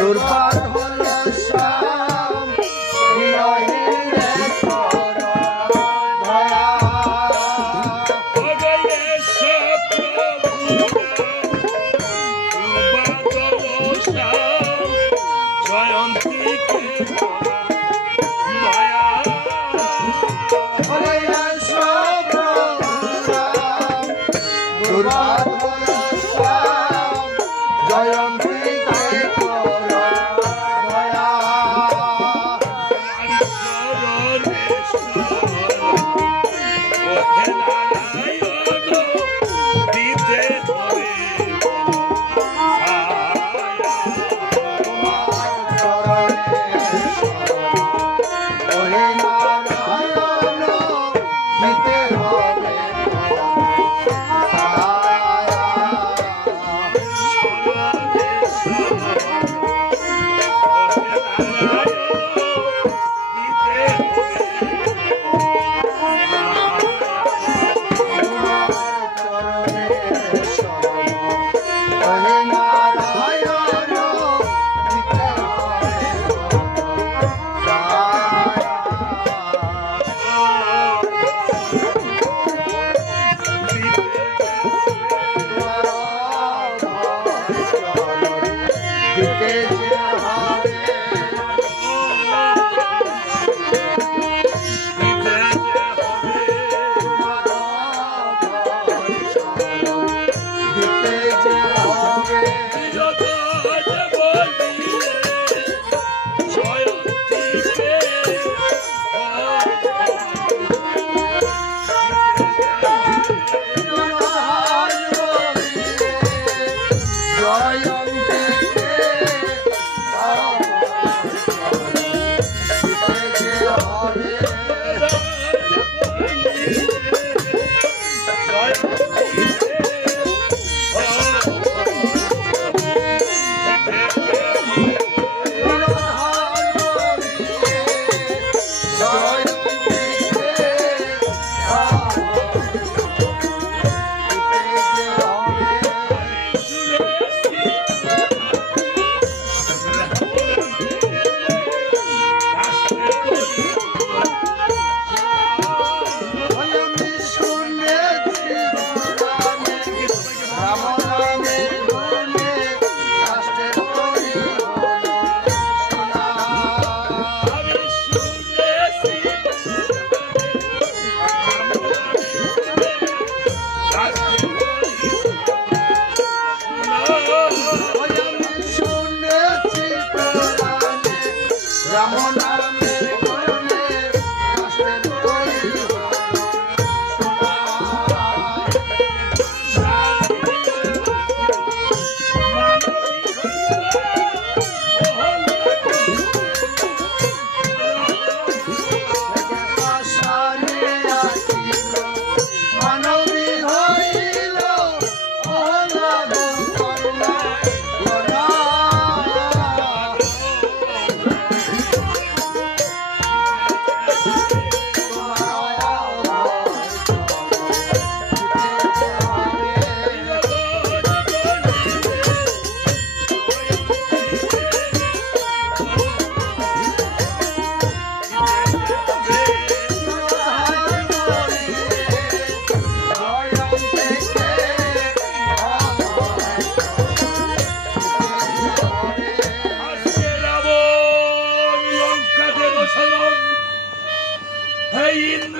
दुर्भाग्य Yeah.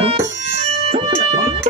چپ ٿا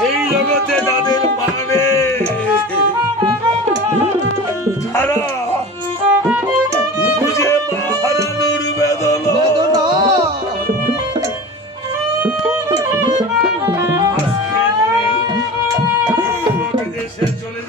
هي لڳتي ڏاڏي ماري ٿي ٿارا مونکي ماهر مڙ و بدلو